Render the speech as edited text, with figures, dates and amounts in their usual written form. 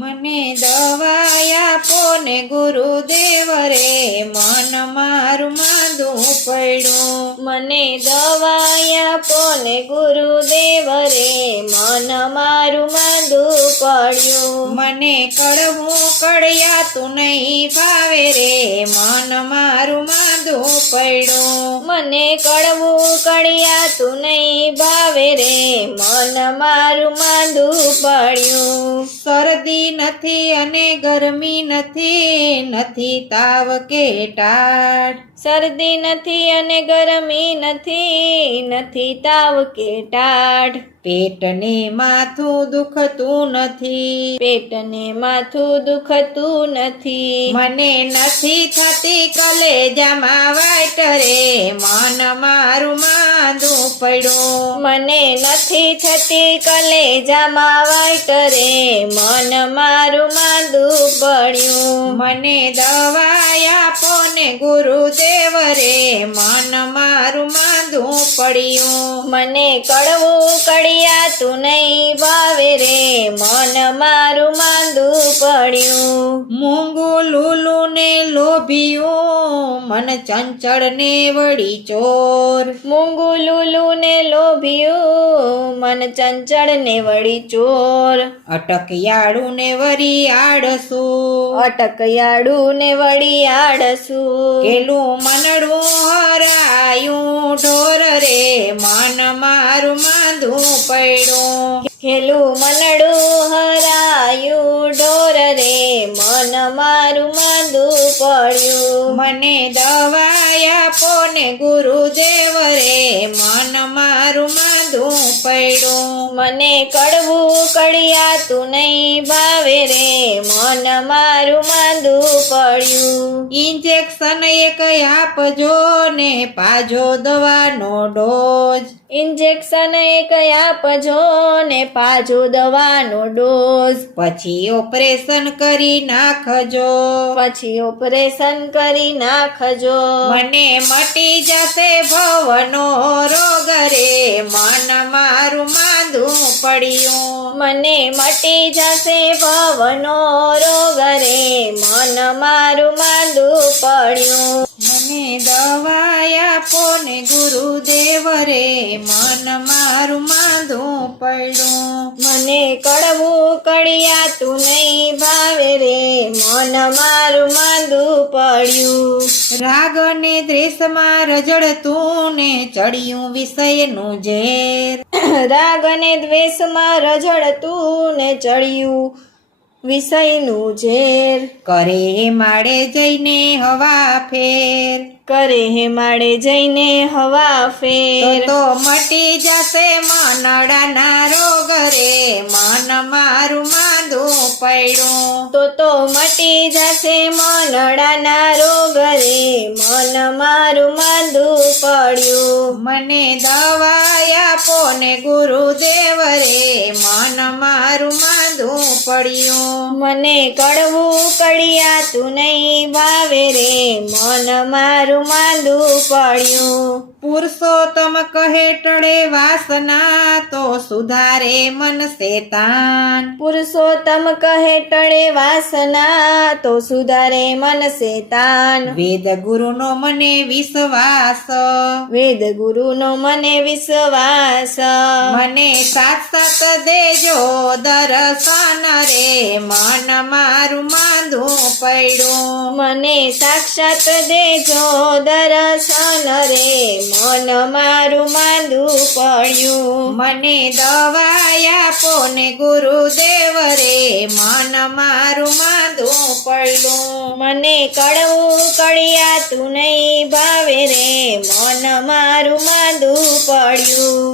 મને દવા આપો ને ગુરુદેવ રે, મન મારું માંદું પડ્યું. મને દવા આપો ને ગુરુદેવ રે, મન મારું માંદું પડ્યું. મને કડવું કડિયાતું નહીં ભાવે રે, મન મારું માંદું પડ્યું. મને કડવું કડિયાતું નહીં ભાવે રે, મન મારું માંદું પડ્યું. શરદી નથી અને ગરમી નથી, નથી તાવ કે ટાઢ. શરદી નથી અને ગરમી નથી, નથી તાવ કે ટાઢ. પેટને માથું દુખતું નથી, પેટને માથું દુખતું નથી. મને નથી થતી કલેજામાં વાટ રે, મન મારું માંદું પડ્યું. મને નથી થતી કલેજામાં વાટ રે, મન મારું માંદું પડ્યું. મને દવા આપો ને ગુરુદેવ રે, મન મારું માંદું પડ્યું. મને કડવું કડિયાતું નહીં ભાવે રે, મન મારું માંદું પડ્યું. મૂંગું લૂલું ને લોભિયું, મન ચંચળ ને વળી ચોર. મૂંગું લૂલું ને લોભિયું, મન ચંચળ ને વળી ચોર. અટકયાળું ને વરી આળસું, અટકયાળું ને વળી આળસું. કેલું મનડું હરાયું ઢોર રે, મન મારું માંદું પડ્યું. ખેલું મનડું હરાયું ઢોર રે, મન મારું માંદું પડ્યું. મને દવા આપો ને ગુરુદેવ રે, મન મારું માંદું પડ્યું. મને કડવું કડિયાતું નહીં ભાવે રે, મન મારું માંદું પડ્યું. ઇન્જેક્શન એક આપજો ને પાજો દવાનો ડોઝ. ઇન્જેક્શન એક આપજો ને પાજો દવાનો ડોઝ. પછી ઓપરેશન કરી નાખજો, પછી ઓપરેશન કરી નાખજો. મને મટી જશે ભવનો રોગ રે, મન મારું માંદું પડ્યું. મને મટી જશે ભવનો રોગ રે, મન મારું માંદું પડ્યું. મને દવા આપો ને ગુરુદેવ રે, મન મારું માંદું પડ્યું. મને કડવું કડિયાતું નહીં ભાવે રે, મન મારું માંદું પડ્યું. રાગ ને દ્વેષમાં રજડતું ને ચડ્યું વિષયનું ઝેર. રાગ અને દ્વેષમાં રઝળતું ને ચડ્યું વિષયનું ઝેર. કરે માળે જઈને હવા ફેર, કરે હેમાળે જઈને હવા ફેર. તો મટી જશે મનડાના રોગ રે, મન મારું માંદું પડ્યું. તો મટી જશે મનડાના રોગ રે, મન મારું માંદું પડ્યું. મને દવા આપો ને ગુરુદેવ રે, મન મારું માંદું પડ્યું. મને કડવું કડિયાતું નહીં ભાવે રે, મન મારું માંદું પડ્યું. પુરુષોત્તમ કહે ટળે વાસના, તો સુધારે મન શેતાન. પુરુષોત્તમ કહે ટળે વાસના, તો સુધારે મન શેતાન. વેદ ગુરુનો મને વિશ્વાસ, વેદ ગુરુનો મને વિશ્વાસ. મને સાક્ષાત દેજો દર્શન રે, મન મારું માંદું પડ્યું. મને સાક્ષાત દેજો દર્શન રે, મન મારું માંદું પડ્યું. મને દવા આપો ને ગુરુદેવ રે, મન મારું માંદું પડ્યું. મને કડવું કડિયાતું નહીં ભાવે રે, મન મારું માંદું પડ્યું.